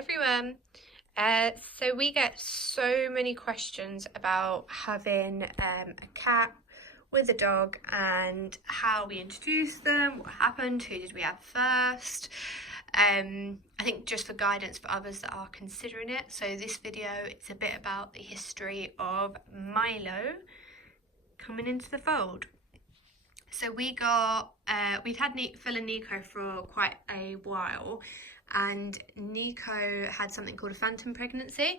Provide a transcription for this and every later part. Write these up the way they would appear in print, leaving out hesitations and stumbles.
everyone. So we get so many questions about having a cat with a dog and how we introduced them, what happened, who did we have first. I think just for guidance for others that are considering it. So this video, it's a bit about the history of Milo coming into the fold. So we'd had Phil and Nico for quite a while, and Nico had something called a phantom pregnancy,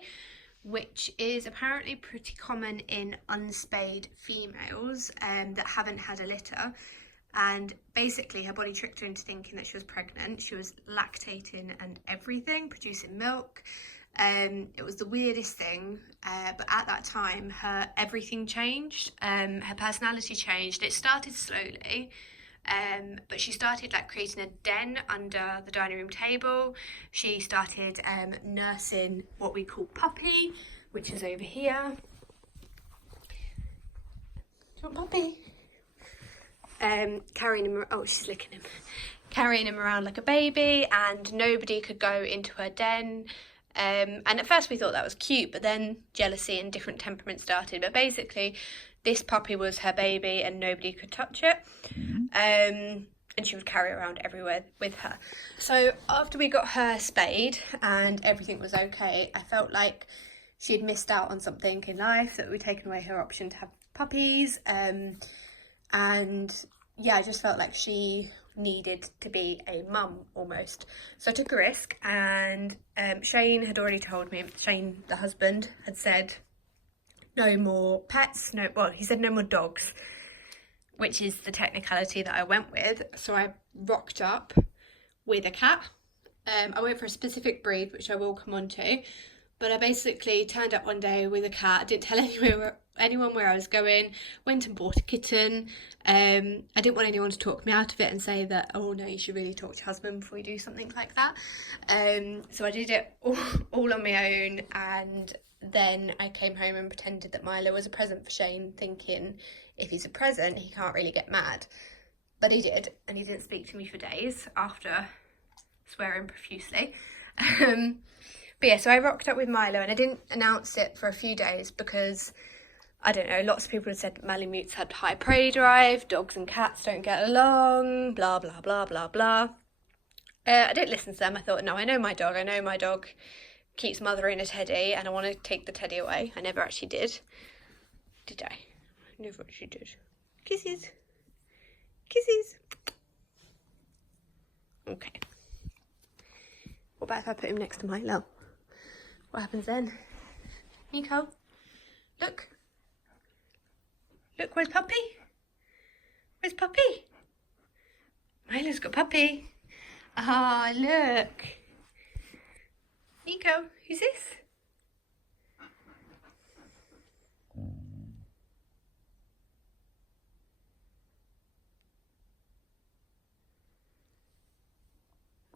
which is apparently pretty common in unspayed females that haven't had a litter. And basically her body tricked her into thinking that she was pregnant. She was lactating and everything, producing milk. It was the weirdest thing, but at that time everything changed. Her personality changed. It started slowly, but she started creating a den under the dining room table. She started nursing what we call Puppy, which is over here. Do you want Puppy? Carrying him, oh, she's licking him. Carrying him around like a baby, and nobody could go into her den. And at first we thought that was cute, but then jealousy and different temperaments started. But basically, this puppy was her baby and nobody could touch it. And she would carry around everywhere with her. So after we got her spayed and everything was okay, I felt like she had missed out on something in life, that we'd taken away her option to have puppies. And yeah, I just felt like she needed to be a mum almost. So I took a risk, and Shane had already told me, Shane the husband had said no more pets, he said no more dogs, which is the technicality that I went with. So I rocked up with a cat. I went for a specific breed, which I will come on to, but I basically turned up one day with a cat. I didn't tell anyone where I was going, went and bought a kitten. I didn't want anyone to talk me out of it and say that, oh no, you should really talk to your husband before you do something like that. So I did it all on my own, and then I came home and pretended that Milo was a present for Shane, thinking if he's a present he can't really get mad. But he did, and he didn't speak to me for days after swearing profusely. But yeah, so I rocked up with Milo, and I didn't announce it for a few days because, I don't know, lots of people had said Malamutes had high prey drive, dogs and cats don't get along, blah, blah, blah, blah, blah. I didn't listen to them. I thought, no, I know my dog keeps mothering a teddy, and I want to take the teddy away. I never actually did. Did I? I never actually did. Kisses. Kisses. Okay. What about if I put him next to Milo? What happens then? Nico, look. Look, where's Puppy? Where's Puppy? Milo's got Puppy. Ah, look. Nico, who's this?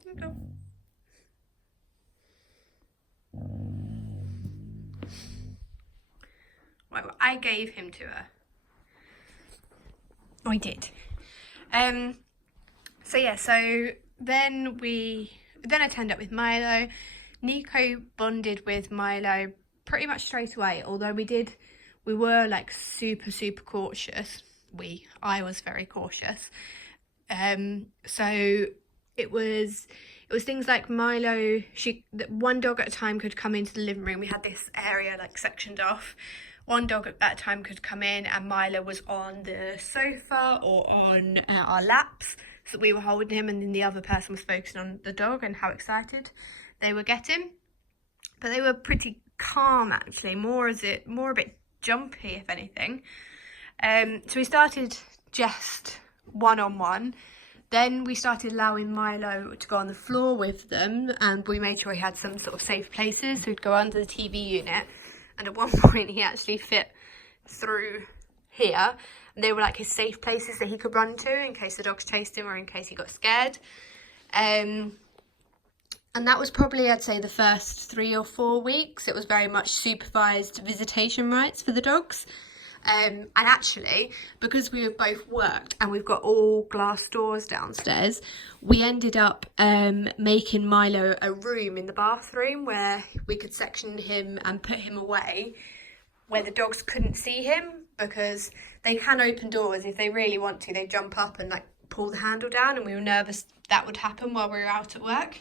Nico. Well, I gave him to her. Oh, I did. So yeah, so then I turned up with Milo. Nico bonded with Milo pretty much straight away, although we were like super cautious. I was very cautious. So it was things like Milo, one dog at a time could come into the living room. We had this area like sectioned off. One dog at a time could come in, and Milo was on the sofa or on our laps, so we were holding him, and then the other person was focusing on the dog and how excited they were getting. But they were pretty calm, actually, more a bit jumpy, if anything. So we started just one-on-one. Then we started allowing Milo to go on the floor with them, and we made sure he had some sort of safe places. So he'd go under the TV unit, and at one point he actually fit through here. And they were like his safe places that he could run to in case the dogs chased him or in case he got scared. And that was probably, I'd say, the first 3 or 4 weeks. It was very much supervised visitation rights for the dogs. And actually, because we have both worked and we've got all glass doors downstairs, we ended up making Milo a room in the bathroom where we could section him and put him away where the dogs couldn't see him, because they can open doors if they really want to. They jump up and like pull the handle down, and we were nervous that would happen while we were out at work.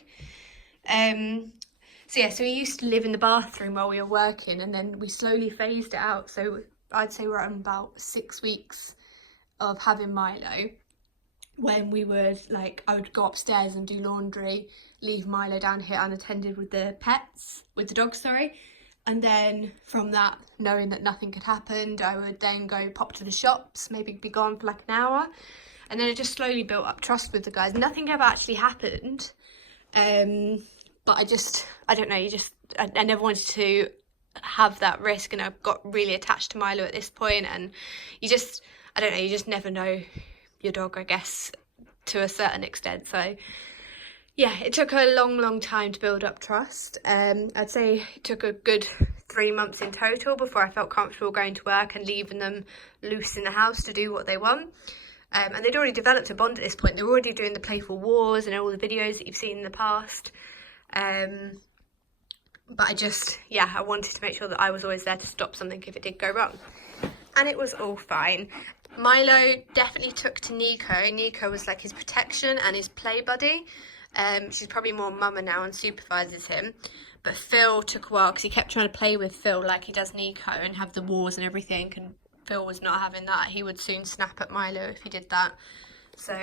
So we used to live in the bathroom while we were working, and then we slowly phased it out. So I'd say we're on about 6 weeks of having Milo, when we would I would go upstairs and do laundry, leave Milo down here unattended with the dogs, and then from that, knowing that nothing had happened, I would then go pop to the shops, maybe be gone for like an hour, and then it just slowly built up trust with the guys. Nothing ever actually happened, but I don't know, I never wanted to have that risk, and I got really attached to Milo at this point, and you just never know your dog, I guess, to a certain extent. So yeah, it took a long time to build up trust. I'd say it took a good 3 months in total before I felt comfortable going to work and leaving them loose in the house to do what they want. And they'd already developed a bond at this point. They were already doing the playful wars and all the videos that you've seen in the past. But I wanted to make sure that I was always there to stop something if it did go wrong. And it was all fine. Milo definitely took to Nico. Nico was like his protection and his play buddy. She's probably more mama now and supervises him. But Phil took a while because he kept trying to play with Phil like he does Nico and have the wars and everything. And Phil was not having that. He would soon snap at Milo if he did that. So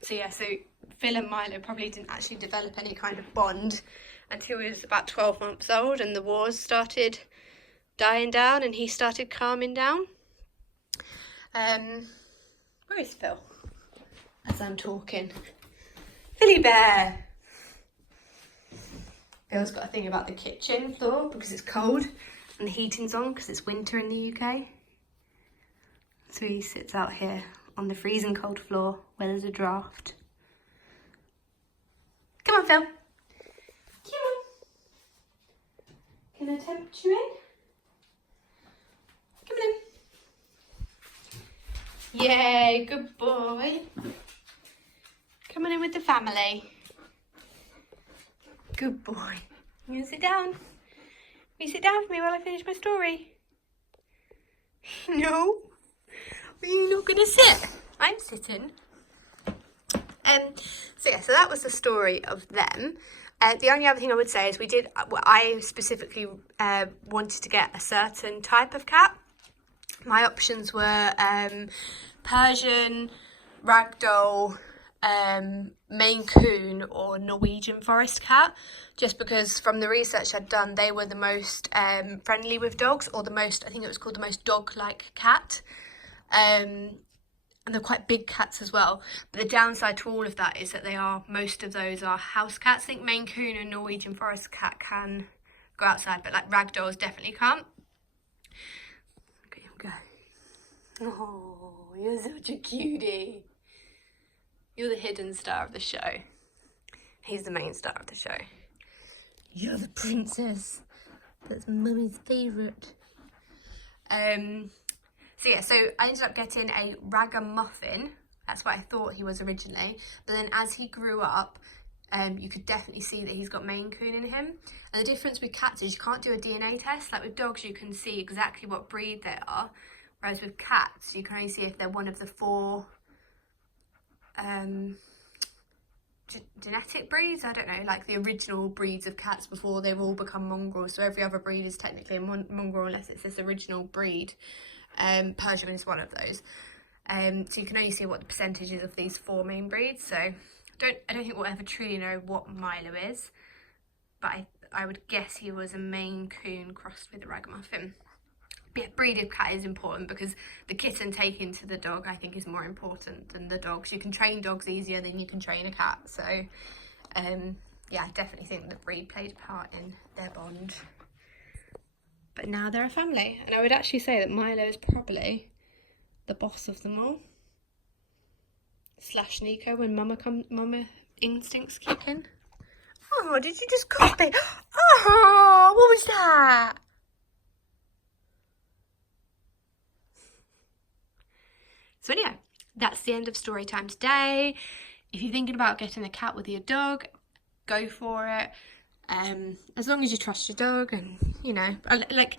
Phil and Milo probably didn't actually develop any kind of bond until he was about 12 months old, and the wars started dying down and he started calming down. Where is Phil? As I'm talking. Philly Bear! Phil's got a thing about the kitchen floor because it's cold and the heating's on because it's winter in the UK. So he sits out here on the freezing cold floor where there's a draft. Come on, Phil. Come on. Can I tempt you in? Come on in. Yay, good boy. Come on in with the family. Good boy. You gonna sit down? Will you sit down for me while I finish my story? No? Are you not gonna sit? I'm sitting. So that was the story of them. The only other thing I would say is I specifically wanted to get a certain type of cat. My options were Persian, Ragdoll, Maine Coon or Norwegian Forest Cat, just because from the research I'd done, they were the most friendly with dogs, or I think it was called the most dog-like cat. And they're quite big cats as well. But the downside to all of that is that most of those are house cats. I think Maine Coon and Norwegian Forest Cat can go outside, but like Ragdolls definitely can't. Look at him go. Oh, you're such a cutie. You're the hidden star of the show. He's the main star of the show. You're the princess. That's Mummy's favourite. So I ended up getting a ragamuffin. That's what I thought he was originally. But then as he grew up, you could definitely see that he's got Maine Coon in him. And the difference with cats is you can't do a DNA test. Like with dogs, you can see exactly what breed they are. Whereas with cats, you can only see if they're one of the 4 genetic breeds. I don't know, like the original breeds of cats before they've all become mongrels. So every other breed is technically a mongrel unless it's this original breed. Persian is one of those. So you can only see what the percentage is of these 4 main breeds. So I don't think we'll ever truly know what Milo is, but I would guess he was a Maine Coon crossed with a ragamuffin. But yeah, breed of cat is important because the kitten taken to the dog I think is more important than the dogs. You can train dogs easier than you can train a cat. So yeah, I definitely think the breed played a part in their bond. But now they're a family, and I would actually say that Milo is probably the boss of them all. / Nico when mama instincts kick in. Oh, did you just copy? Oh, what was that? So anyway, that's the end of story time today. If you're thinking about getting a cat with your dog, go for it. As long as you trust your dog, and like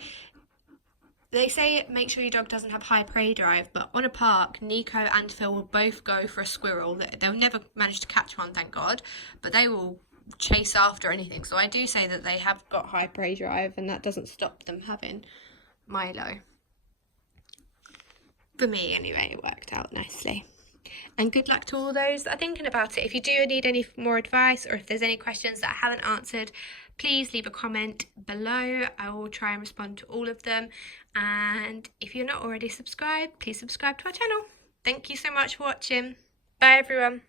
they say, make sure your dog doesn't have high prey drive, but on a park, Nico and Phil will both go for a squirrel. They'll never manage to catch one, thank God, but they will chase after anything. So I do say that they have got high prey drive, and that doesn't stop them having Milo. For me anyway, it worked out nicely. And good luck to all those that are thinking about it. If you do need any more advice, or if there's any questions that I haven't answered, please leave a comment below. I will try and respond to all of them. And if you're not already subscribed, please subscribe to our channel. Thank you so much for watching. Bye everyone.